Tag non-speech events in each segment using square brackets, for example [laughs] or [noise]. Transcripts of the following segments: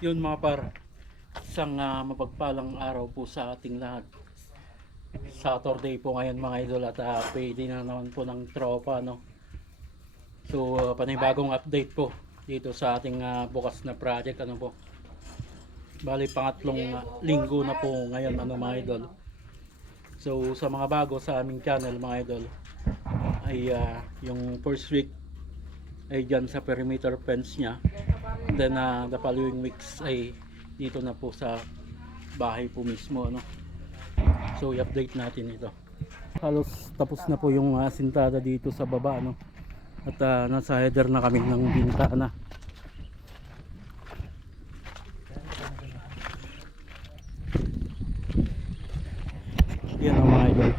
Yun mga par, isang ah, mapagpalang araw po sa ating lahat. Saturday po ngayon mga idol at uh, pwede na naman po ng tropa no. So ah, panibagong update po dito sa ating ah, bukas na project ano po. Bali pangatlong ah, linggo na po ngayon ano mga idol. So sa mga bago sa aming channel mga idol ay ah, yung first week ay dyan sa perimeter fence niya. Then uh, the following weeks ay dito na po sa bahay po mismo ano. So i-update natin ito. Halos tapos na po yung uh, sintada dito sa baba ano. At ah, nasa header na kami ng bintana. Yan ang mga idol.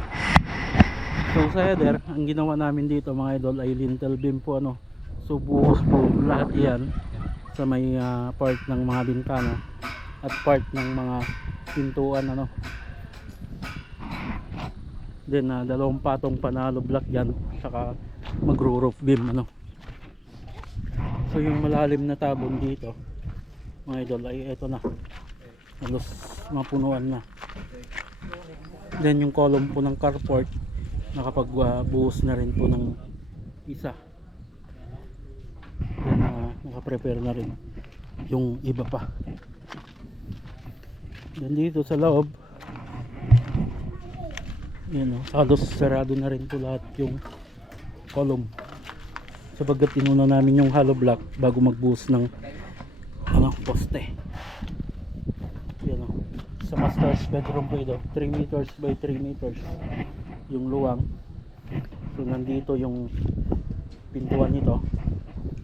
So sa header, ang ginawa namin dito mga idol ay lintel beam po ano. So buhos po lahat yan sa may ah, part ng mga bintana at part ng mga pintuan ano. Then ah, dalawang patong panalo block yan saka magro-roof beam ano. So yung malalim na tabon dito mga idol ay eto na. Halos mapunuan na. Then yung column po ng carport nakapagbuhos na rin po ng isa. Nakaprepare na rin yung iba pa. Then dito sa loob yan o, halos sarado na rin po lahat yung column. Sabagat inuna namin yung hollow block bago magbuhos ng ano, poste. Yan o. Sa master's bedroom po ito, 3 meters by 3 meters yung luwang. So nandito yung pintuan nito.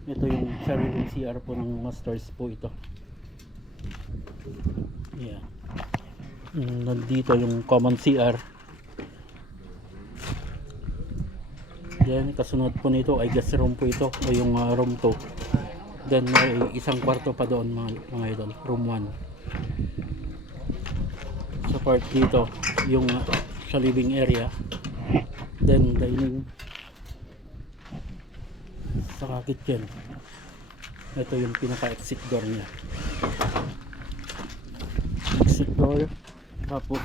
Ito yung sariling CR po ng masters po ito. Yeah. Mm, Nandito yung common CR. Then kasunod po nito ay guest room po ito o yung ah, room 2. Then may isang kwarto pa doon mga, mga idol, room 1. Sa part dito, yung ah, sa living area. Then dining saka kitchen. Ito yung pinaka-exit door niya. Exit door. Tapos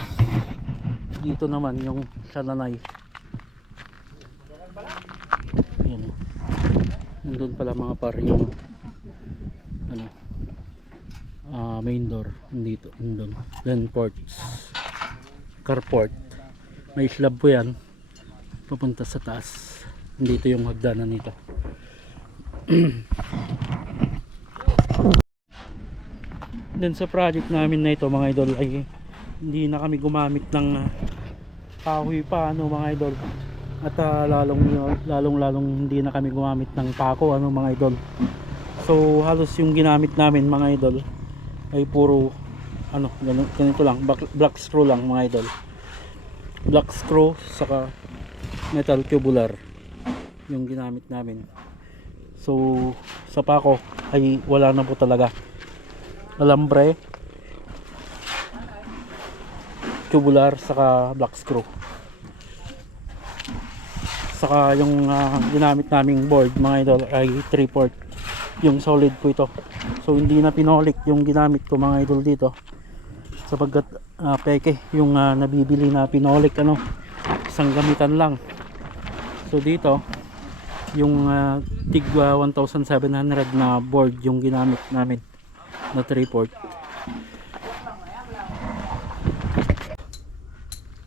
dito naman yung sa nanay. Yan. Nandun pala mga par yung ano ah, main door dito nandun then ports carport may slab po yan papunta sa taas dito yung hagdanan nito [clears throat] then sa project namin na ito mga idol ay hindi na kami gumamit ng ah, kahoy pa ano mga idol. At ah, lalong lalong lalong hindi na kami gumamit ng pako ano mga idol. So halos yung ginamit namin mga idol ay puro ano ganito, lang black screw lang mga idol. Black screw saka metal tubular yung ginamit namin so sa pako ay wala na po talaga. Alambre tubular saka black screw. Saka yung ah, ginamit naming board mga idol ay 3 port. Yung solid po ito. So hindi na pinolik yung ginamit ko mga idol dito. Sapagkat ah, peke yung ah, nabibili na pinolik ano isang gamitan lang. So dito yung uh, tig ah, 1700 na board yung ginamit namin na 3 port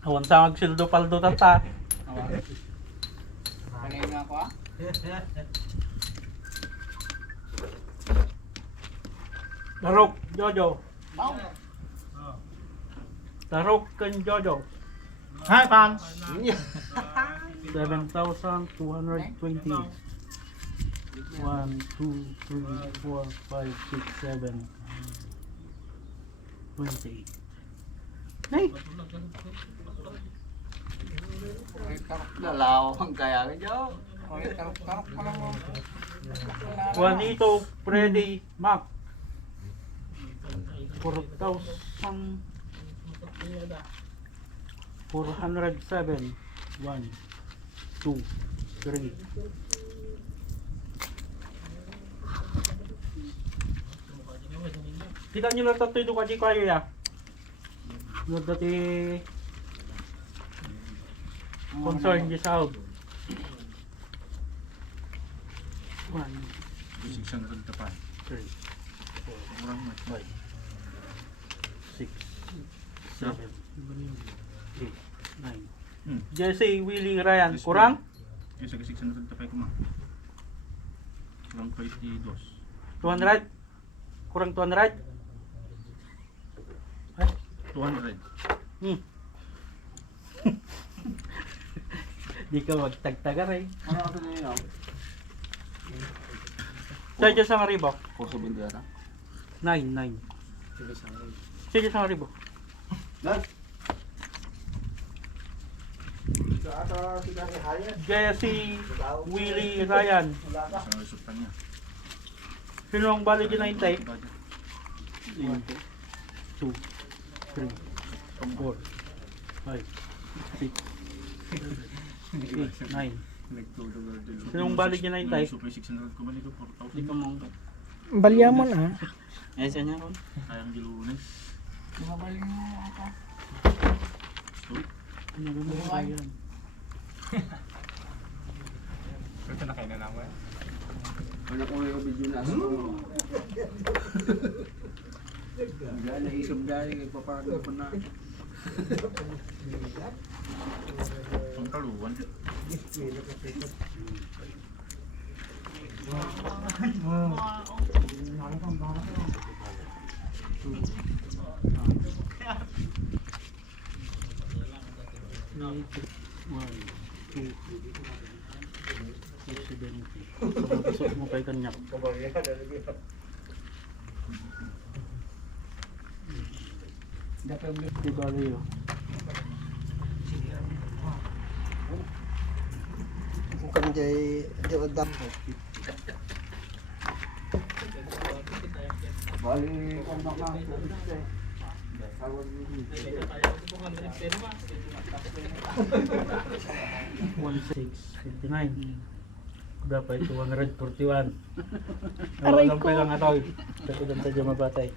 Awan tawag sildo paldo tata. Kanina nga ah. Tarok, Jojo. Tarok kan Jojo. Hai Pans. 7,220. 1, 2, 3, 4, 5, 6, 7. 20. Nay! May tarok dalaw ang kaya ka Joe. May mo. Juanito Freddy Mac. 4,000 407 1 2 3 Kita nyo lang tatlo ito kaji kayo ya. Ano dati concern di sa One, 600 tapan. three, four, Murang mo. five, six, seven, eight, nine. Hmm. Jesse, Willie, Ryan, Yes, kurang? Sa 600 tapay ko ma. Kurang 22. 200? Kurang 200? Ay, 200. hmm. [laughs] Di ka magtagtagar eh. Ano ako na yun? Sa dyan sa Maribo? Puso bindera. 9, 9. Sa dyan sa Maribo? Lan? Jesse, Willie, Ryan. Sino ang bali dyan na hintay? Budget. 1, 2, 3, 4, 5, 6, 8, 9. Nagtulog din. Sinong balik na? Yung supply 600 ko man ito, 4,000. Di ka mong... Balyaman ah. Eh, sa niya ron? Kayang gilunes. Mabaling mo ako. Ano ba mo yan? Ito na kayo na naman. Ano ko yung video na sa Dahil naisip dahil ipapagod ko na. Ang kaluwan. One, two, three, seventy. Mabusok mo kay kanya. Di ba yun? Bukan jay jawab Bali, kung baka One six fifty nine. Dapat 241. [laughs] Aray ko. lang ito. Dito lang dyan mabatay.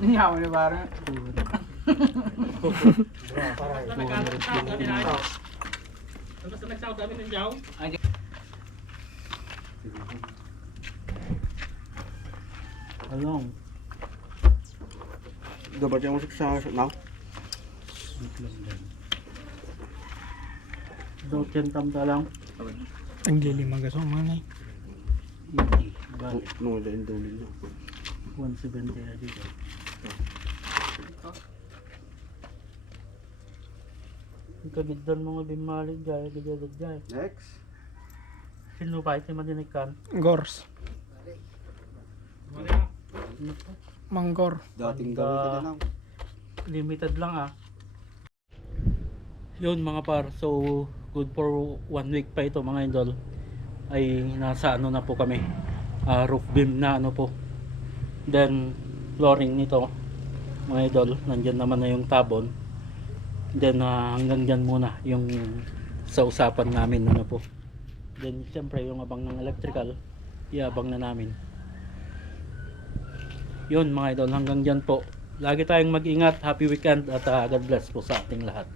Niya mo ni Bara. 241. Ay, Anong? Dapat yang masuk sa now. Wait lang din. Daw centam ta lang. Ang lilima gaso man eh. 80. Balik. No, dahil dulin na. 170 na dito. Ang kabiddan mga bimalig gaya gaya gaya. Next. Sino pa ito madinig kan? Gors. Manggor. Dating gawin ka na lang. Limited lang ah. Yun mga par, so good for one week pa ito mga idol. Ay nasa ano na po kami. Ah, roof beam na ano po. Then flooring nito mga idol, nandyan naman na yung tabon. Then ah, hanggang dyan muna yung sa usapan namin ano po. Then siyempre yung abang ng electrical, iabang na namin. Yun mga idol, hanggang dyan po. Lagi tayong mag-ingat. Happy weekend at ah, God bless po sa ating lahat.